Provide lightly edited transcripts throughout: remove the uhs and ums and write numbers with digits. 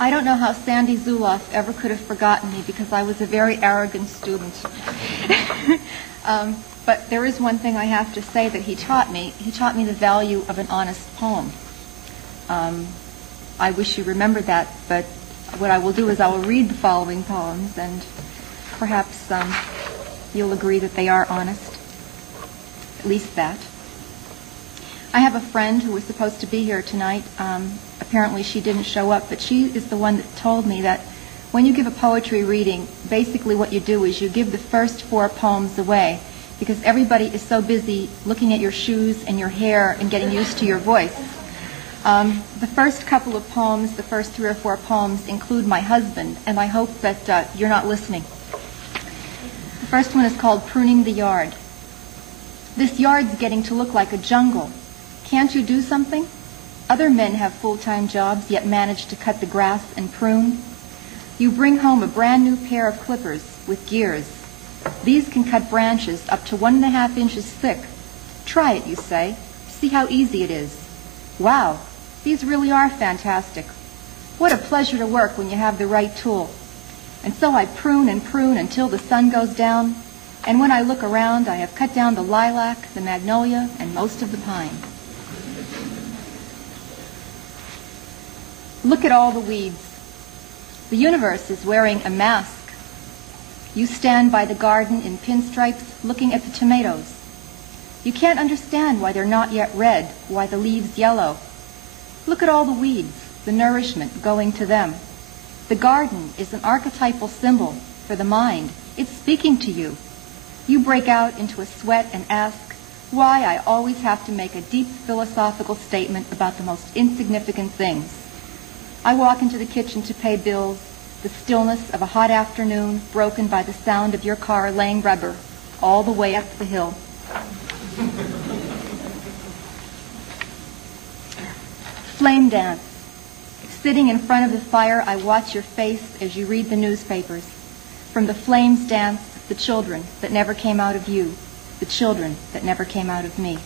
I don't know how Sandy Zuloff ever could have forgotten me because I was a very arrogant student. But there is one thing I have to say that he taught me. He taught me the value of an honest poem. I wish you remembered that, but what I will do is I will read the following poems, and perhaps you'll agree that they are honest. At least that. I have a friend who was supposed to be here tonight. Apparently she didn't show up, but she is the one that told me that when you give a poetry reading, basically what you do is you give the first 4 poems away because everybody is so busy looking at your shoes and your hair and getting used to your voice. The first couple of poems, the first 3 or 4 poems, include my husband, and I hope that you're not listening. The first one is called Pruning the Yard. This yard's getting to look like a jungle. Can't you do something? Other men have full-time jobs, yet manage to cut the grass and prune. You bring home a brand new pair of clippers with gears. These can cut branches up to 1.5 inches thick. Try it, you say. See how easy it is. Wow, these really are fantastic. What a pleasure to work when you have the right tool. And so I prune and prune until the sun goes down, and when I look around, I have cut down the lilac, the magnolia, and most of the pine. Look at all the weeds. The universe is wearing a mask. You stand by the garden in pinstripes looking at the tomatoes. You can't understand why they're not yet red, why the leaves yellow. Look at all the weeds, the nourishment going to them. The garden is an archetypal symbol for the mind. It's speaking to you. You break out into a sweat and ask why I always have to make a deep philosophical statement about the most insignificant things. I walk into the kitchen to pay bills, the stillness of a hot afternoon broken by the sound of your car laying rubber all the way up the hill. Flame dance. Sitting in front of the fire, I watch your face as you read the newspapers. From the flames dance the children that never came out of you, the children that never came out of me.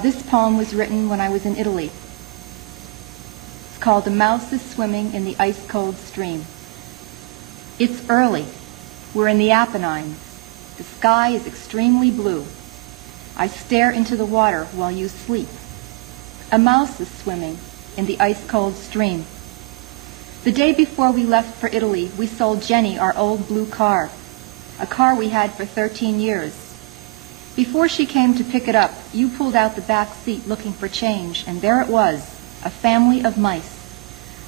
This poem was written when I was in Italy. It's called The Mouse is Swimming in the Ice-Cold Stream. It's early. We're in the Apennines. The sky is extremely blue. I stare into the water while you sleep. A mouse is swimming in the ice-cold stream. The day before we left for Italy, we sold Jenny our old blue car, a car we had for 13 years. Before she came to pick it up, you pulled out the back seat looking for change, and there it was, a family of mice.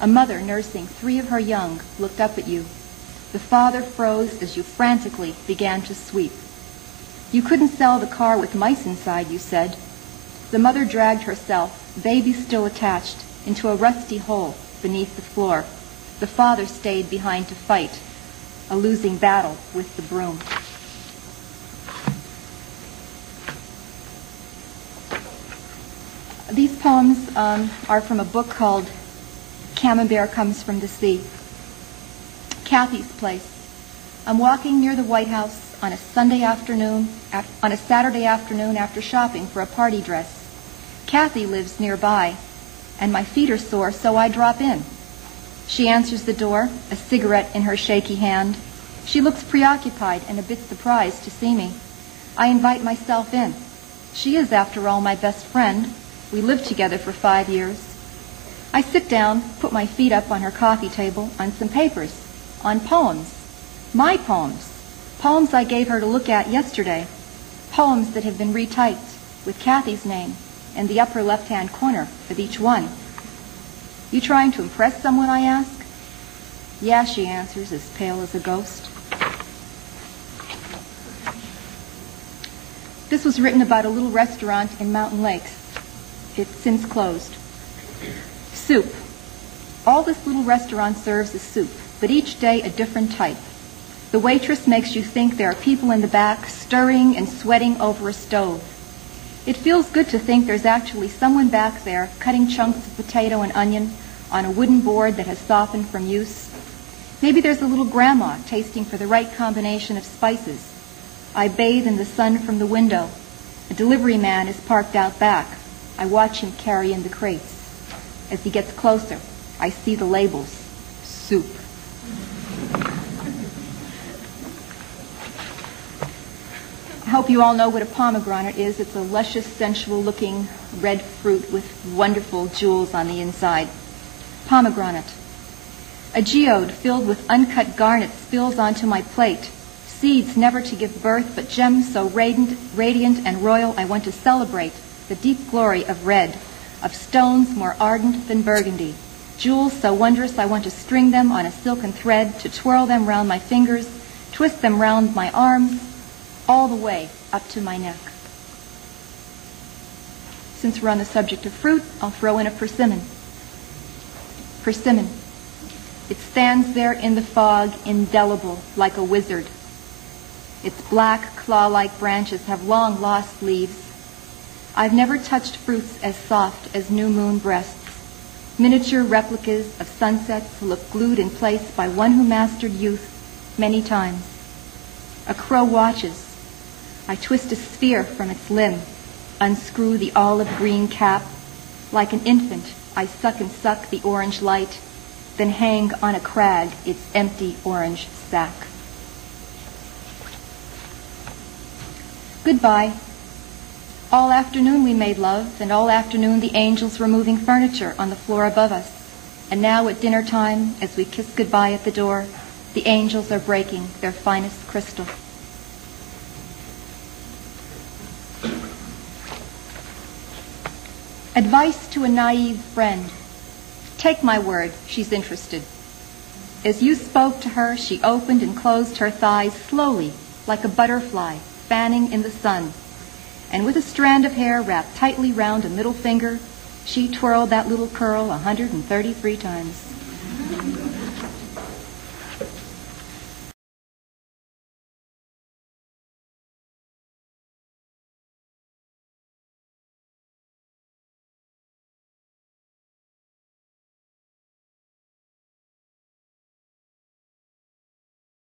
A mother nursing 3 of her young looked up at you. The father froze as you frantically began to sweep. You couldn't sell the car with mice inside, you said. The mother dragged herself, baby still attached, into a rusty hole beneath the floor. The father stayed behind to fight, a losing battle with the broom. These poems are from a book called Camembert Comes from the Sea. Kathy's place. I'm walking near the White House on a Saturday afternoon after shopping for a party dress. Kathy lives nearby, and my feet are sore, so I drop in. She answers the door, a cigarette in her shaky hand. She looks preoccupied and a bit surprised to see me. I invite myself in. She is, after all, my best friend. We lived together for 5 years. I sit down, put my feet up on her coffee table, on some papers, on poems. My poems. Poems I gave her to look at yesterday. Poems that have been retyped with Kathy's name in the upper left-hand corner of each one. You trying to impress someone, I ask? Yeah, she answers, as pale as a ghost. This was written about a little restaurant in Mountain Lakes. It's since closed. Soup. All this little restaurant serves is soup, but each day a different type. The waitress makes you think there are people in the back stirring and sweating over a stove. It feels good to think there's actually someone back there cutting chunks of potato and onion on a wooden board that has softened from use. Maybe there's a little grandma tasting for the right combination of spices. I bathe in the sun from the window. A delivery man is parked out back. I watch him carry in the crates. As he gets closer, I see the labels. Soup. I hope you all know what a pomegranate is. It's a luscious, sensual-looking red fruit with wonderful jewels on the inside. Pomegranate. A geode filled with uncut garnet spills onto my plate. Seeds never to give birth, but gems so radiant and royal I want to celebrate the deep glory of red, of stones more ardent than burgundy. Jewels so wondrous I want to string them on a silken thread, to twirl them round my fingers, twist them round my arms, all the way up to my neck. Since we're on the subject of fruit, I'll throw in a persimmon. Persimmon. It stands there in the fog, indelible, like a wizard. Its black, claw-like branches have long lost leaves. I've never touched fruits as soft as new moon breasts. Miniature replicas of sunsets look glued in place by one who mastered youth many times. A crow watches. I twist a sphere from its limb, unscrew the olive green cap. Like an infant, I suck and suck the orange light, then hang on a crag its empty orange sack. Goodbye. All afternoon we made love, and all afternoon the angels were moving furniture on the floor above us. And now at dinner time, as we kiss goodbye at the door, the angels are breaking their finest crystal. Advice to a naive friend. Take my word, she's interested. As you spoke to her, she opened and closed her thighs slowly, like a butterfly fanning in the sun. And with a strand of hair wrapped tightly round a middle finger, she twirled that little curl 133 times.